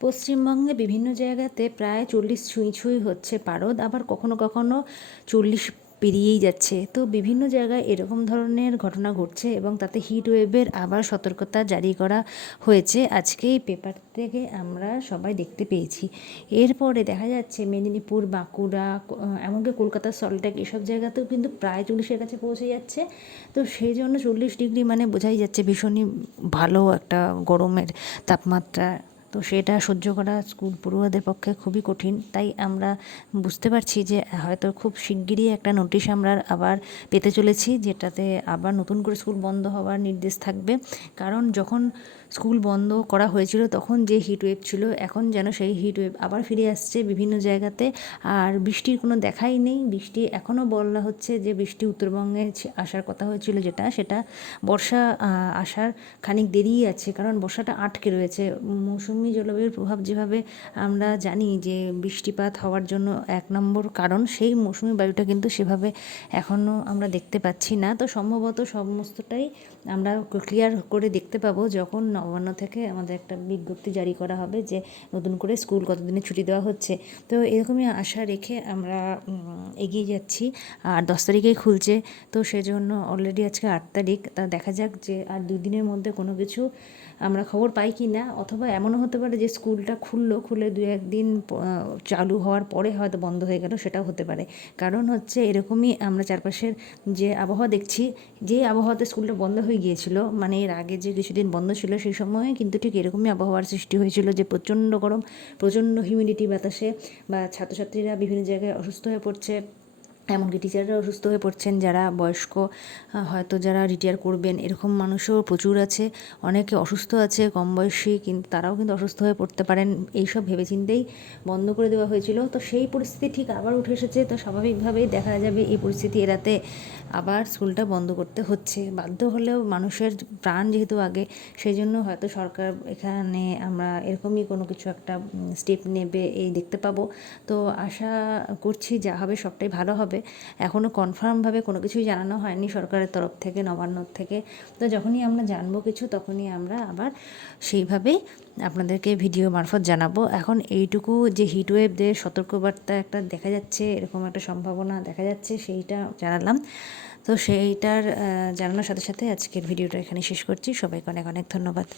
পশ্চিমবঙ্গে বিভিন্ন জায়গাতে প্রায় 40 ছুঁই ছুঁই হচ্ছে পারদ, আবার কখনো কখনো 40 পেরিয়েই যাচ্ছে। তো বিভিন্ন জায়গায় এরকম ধরনের ঘটনা ঘটছে এবং তাতে হিট ওয়েভের আবার সতর্কতা জারি করা হয়েছে। আজকে এই পেপার থেকে আমরা সবাই দেখতে পেয়েছি। এরপরে দেখা যাচ্ছে মেদিনীপুর, বাঁকুড়া, এমনকি কলকাতার সল্টলেক, এসব জায়গাতেও কিন্তু প্রায় 40-এর কাছে পৌঁছে যাচ্ছে। তো সেই জন্য 40 ডিগ্রি মানে বোঝাই যাচ্ছে ভীষণই ভালো একটা গরমের তাপমাত্রা। তো সেটা সহ্য করা স্কুল পড়ুয়াদের পক্ষে খুবই কঠিন। তাই আমরা বুঝতে পারছি যে হয়তো খুব শিগগিরই একটা নোটিশ আমরা আবার পেতে চলেছি, যেটাতে আবার নতুন করে স্কুল বন্ধ হওয়ার নির্দেশ থাকবে। কারণ যখন স্কুল বন্ধ করা হয়েছিল তখন যে হিটওয়েভ ছিল, এখন যেন সেই হিটওয়েভ আবার ফিরে আসছে বিভিন্ন জায়গাতে। আর বৃষ্টির কোনো দেখাই নেই। বৃষ্টি এখনও বলা হচ্ছে যে বৃষ্টি উত্তরবঙ্গে আসার কথা হয়েছিল, সেটা বর্ষা আসার খানিক দেরিই আছে, কারণ বর্ষাটা আটকে রয়েছে। মৌসুমি জলবায়ুর প্রভাব যেভাবে আমরা জানি যে বৃষ্টিপাত হওয়ার জন্য 1 নম্বর কারণ, সেই মৌসুমি বায়ুটা কিন্তু সেভাবে এখনও আমরা দেখতে পাচ্ছি না। তো সম্ভবত সমস্তটাই আমরা ক্লিয়ার করে দেখতে পাবো যখন নবান্ন থেকে আমাদের একটা বিজ্ঞপ্তি জারি করা হবে যে নতুন করে স্কুল কতদিনের ছুটি দেওয়া হচ্ছে। তো এরকমই আশা রেখে আমরা এগিয়ে যাচ্ছি। আর 10 তারিখেই খুলছে, তো সেজন্য অলরেডি আজকে 8 তারিখ। তা দেখা যাক যে আর 2 দিনের মধ্যে কোনো কিছু আমরা খবর পাই কি না, অথবা এমনও হতে পারে যে স্কুলটা খুলে 2-1 দিন চালু হওয়ার পরে হয়তো বন্ধ হয়ে গেল, সেটাও হতে পারে। কারণ হচ্ছে এরকমই আমরা চারপাশের যে আবহাওয়া দেখছি, যে আবহাওয়াতে স্কুলটা বন্ধ হয়ে গিয়েছিল, মানে এর আগে যে কিছুদিন বন্ধ ছিল সেই সময়ে কিন্তু ঠিক এরকমই আবহাওয়ার সৃষ্টি হয়েছিল, যে প্রচণ্ড গরম, প্রচণ্ড হিউমিডিটি বাতাসে, বা ছাত্রছাত্রীরা বিভিন্ন জায়গায় অসুস্থ হয়ে পড়ছে। এমনকি টিচাররা অসুস্থ হয়ে পড়ছেন, যারা বয়স্ক, হয়তো যারা রিটায়ার করবেন এরকম মানুষও প্রচুর আছে। অনেকে অসুস্থ আছে কম বয়সী, কিন্তু তারাও কিন্তু অসুস্থ হয়ে পড়তে পারেন। এইসব ভেবেচিন্তেই বন্ধ করে দেওয়া হয়েছিল। তো সেই পরিস্থিতি ঠিক আবার উঠে এসেছে। তো স্বাভাবিকভাবেই দেখা যাবে এই পরিস্থিতি এড়াতে আবার স্কুলটা বন্ধ করতে হচ্ছে, বাধ্য হলেও। মানুষের প্রাণ যেহেতু আগে, সেই জন্য হয়তো সরকার এখানে আমরা এরকমই কোনো কিছু একটা স্টেপ নেবে এই দেখতে পাবো। তো আশা করছি যা হবে সবটাই ভালো হবে। এখনও কনফার্মভাবে কোনো কিছুই জানানো হয়নি সরকারের তরফ থেকে, নবান্নর থেকে। তো যখনই আমরা জানবো কিছু, তখনই আমরা আবার সেইভাবেই আপনাদেরকে ভিডিও মারফত জানাবো। এখন এইটুকু যে হিটওয়েভদের সতর্কবার্তা একটা দেখা যাচ্ছে, এরকম একটা সম্ভাবনা দেখা যাচ্ছে, সেইটা জানালাম। তো সেইটার জানানোর সাথে সাথে আজকের ভিডিওটা এখানে শেষ করছি। সবাইকে অনেক অনেক ধন্যবাদ।